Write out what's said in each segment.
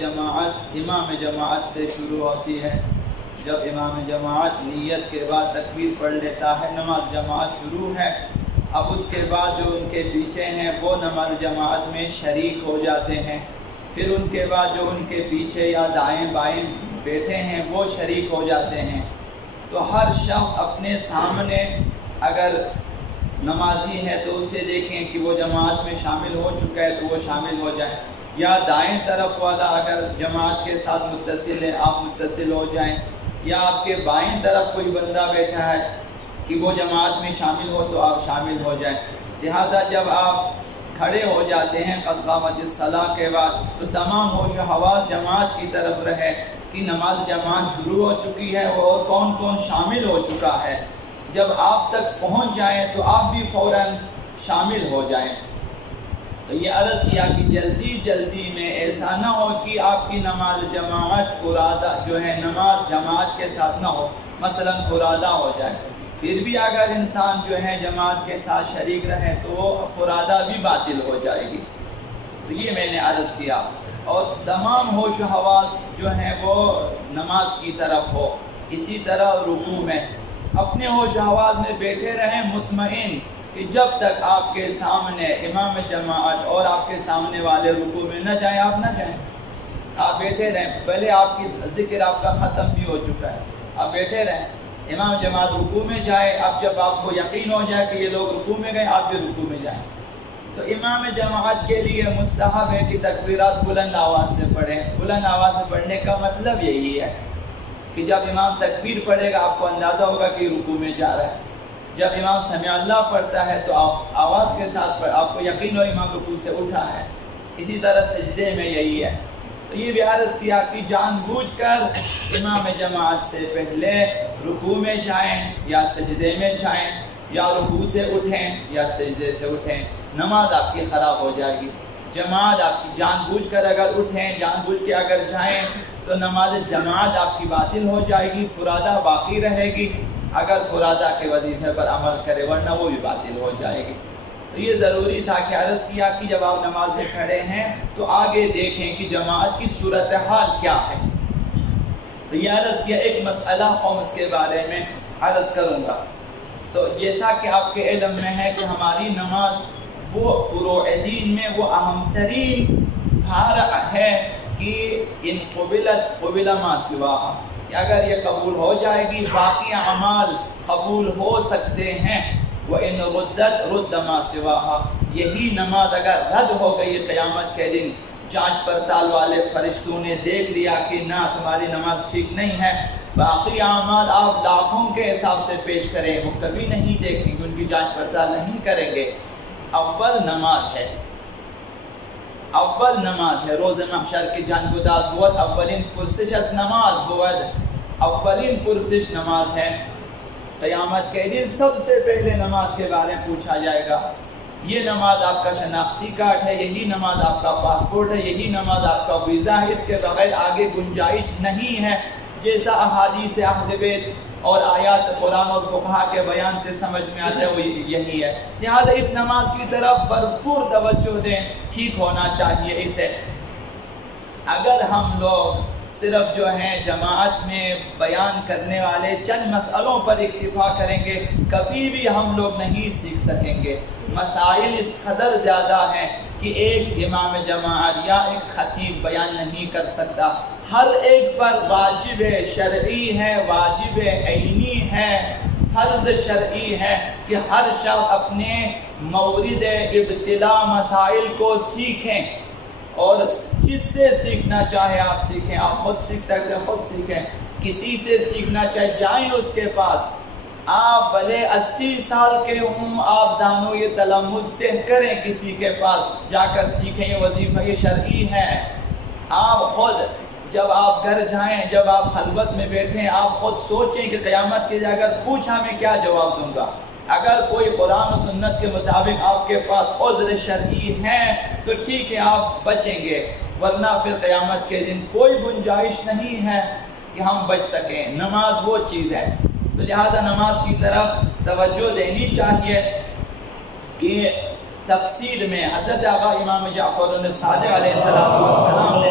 جماعت امام جماعت سے شروع ہوتی ہے۔ جب امام جماعت نیت کے بعد تکبیر پڑھ لیتا ہے، نماز جماعت شروع ہے۔ اب اس کے بعد جو ان کے پیچھے ہیں وہ نماز جماعت میں شریک ہو جاتے ہیں۔ پھر ان کے بعد جو ان کے پیچھے یا دائیں بائیں بیٹھے ہیں وہ شریک ہو جاتے ہیں۔ تو ہر شخص اپنے سامنے اگر نمازی ہے تو اسے دیکھیں کہ وہ جماعت میں شامل ہو چکا ہے تو وہ شامل ہو جائیں، یا دائیں طرف والا اگر جماعت کے ساتھ متصل ہے آپ متصل ہو جائیں، یا آپ کے بائیں طرف کوئی بندہ بیٹھا ہے کہ وہ جماعت میں شامل ہو تو آپ شامل ہو جائیں۔ لہذا جب آپ کھڑے ہو جاتے ہیں قد قامت الصلاۃ کے بعد تو تمام ہوش و حواس جماعت کی طرف رہے کہ نماز جماعت شروع ہو چکی ہے اور کون کون شامل ہو چکا ہے۔ جب آپ تک پہنچ جائیں تو آپ بھی فوراً شامل ہو جائیں۔ تو یہ عرض کیا کہ جلدی جلدی میں ایسا نہ ہو کہ آپ کی نماز جماعت فرادہ جو ہے نماز جماعت کے ساتھ نہ ہو، مثلا فرادہ ہو جائے۔ پھر بھی اگر انسان جو ہے جماعت کے ساتھ شریک رہے تو وہ فرادہ بھی باطل ہو جائے گی۔ تو یہ میں نے عرض کیا، اور تمام ہوش و حواس جو ہیں وہ نماز کی طرف ہو۔ اسی طرح رکوع میں اپنے ہوش و حواس میں بیٹھے رہیں مطمئن کہ جب تک آپ کے سامنے امام جماعت اور آپ کے سامنے والے رکوع میں نہ جائیں آپ نہ جائیں، آپ بیٹھے رہیں۔ پہلے آپ کی ذکر آپ کا ختم بھی ہو چکا ہے، آپ بیٹھے رہیں، امام جماعت رکوع میں جائے، اب جب آپ کو یقین ہو جائے کہ یہ لوگ رکوع میں گئے آپ بھی رکوع میں جائیں۔ تو امام جماعت کے لیے مستحب ہے کہ تکبیرات بلند آواز سے پڑھیں۔ بلند آواز سے پڑھنے کا مطلب یہی ہے کہ جب امام تکبیر پڑھے گا آپ کو اندازہ ہوگا کہ رکوع میں جا رہا ہے۔ جب امام سمع اللہ پڑھتا ہے تو آپ آواز کے ساتھ آپ کو یقین ہو امام رکوع سے اٹھا ہے۔ اسی طرح سجدے میں یہی ہے۔ تو یہ بھی عرض کیا کہ جان بوجھ کر امام جماعت سے پہلے رکوع میں جائیں یا سجدے میں جائیں، یا رکوع سے اٹھیں یا سجدے سے اٹھیں، نماز آپ کی خراب ہو جائے گی۔ جماعت آپ کی جان بوجھ کر اگر اٹھیں، جان بوجھ کے اگر جائیں تو نماز جماعت آپ کی باطل ہو جائے گی، فرادہ باقی رہے گی اگر فرادہ کے وظیفے پر عمل کرے، ورنہ وہ بھی باطل ہو جائے گی۔ تو یہ ضروری تھا کہ عرض کیا کہ جب آپ نماز میں کھڑے ہیں تو آگے دیکھیں کہ جماعت کی صورتحال کیا ہے۔ تو یہ عرض کیا ایک مسئلہ خمس کے بارے میں عرض کروں گا۔ تو جیسا کہ آپ کے علم میں ہے کہ ہماری نماز وہ فروع دین میں وہ اہم ترین فرع ہے کہ ان قبلت قبل ما سواہا، کہ اگر یہ قبول ہو جائے گی باقی اعمال قبول ہو سکتے ہیں۔ وَإِن رُدَّتْ رُدَّ مَا سِوَاهَا، یہی نماز اگر رد ہو گئی قیامت کے دن، جانچ پڑتال والے فرشتوں نے دیکھ لیا کہ نہ تمہاری نماز ٹھیک نہیں ہے، باقی اعمال آپ لاکھوں کے حساب سے پیش کریں وہ کبھی نہیں دیکھیں گے، ان کی جانچ پڑتال نہیں کریں گے۔ اول نماز ہے، اول نماز ہے، روز محشر کی جان گداز بود اولین پرسش از نماز بود، اولین پرسش نماز ہے۔ قیامت کے دن سب سے پہلے نماز کے بارے میں پوچھا جائے گا۔ یہ نماز آپ کا شناختی کارڈ ہے، یہی نماز آپ کا پاسپورٹ ہے، یہی نماز آپ کا ویزا ہے، اس کے بغیر آگے گنجائش نہیں ہے، جیسا احادیث اہل بیت اور آیات قرآن اور فقہا کے بیان سے سمجھ میں آتا ہے وہ یہی ہے۔ لہذا اس نماز کی طرف بھرپور توجہ دیں، ٹھیک ہونا چاہیے اسے۔ اگر ہم لوگ صرف جو ہیں جماعت میں بیان کرنے والے چند مسئلوں پر اکتفا کریں گے کبھی بھی ہم لوگ نہیں سیکھ سکیں گے۔ مسائل اس قدر زیادہ ہیں کہ ایک امام جماعت یا ایک خطیب بیان نہیں کر سکتا، ہر ایک پر واجب شرعی ہے، واجب عینی ہے، فرض شرعی ہے کہ ہر شخص اپنے مورد ابتلا مسائل کو سیکھیں، اور جس سے سیکھنا چاہے آپ سیکھیں، آپ خود سیکھ سکتے ہیں خود سیکھیں، کسی سے سیکھنا چاہے جائیں اس کے پاس، آپ بھلے 80 سال کے ہوں آپ زانو یہ تلمذ طے کریں کسی کے پاس جا کر سیکھیں، یہ وظیفہ یہ شرعی ہے۔ آپ خود جب آپ گھر جائیں، جب آپ خلوت میں بیٹھیں، آپ خود سوچیں کہ قیامت کے لیے اگر پوچھا میں کیا جواب دوں گا۔ اگر کوئی قرآن و سنت کے مطابق آپ کے پاس عذر شرعی ہے تو ٹھیک ہے آپ بچیں گے، ورنہ پھر قیامت کے دن کوئی گنجائش نہیں ہے کہ ہم بچ سکیں۔ نماز وہ چیز ہے، تو لہٰذا نماز کی طرف توجہ دینی چاہیے کہ تفصیل میں حضرت آقا امام جعفر صادق علیہ السلام نے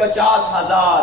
50,000।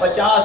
50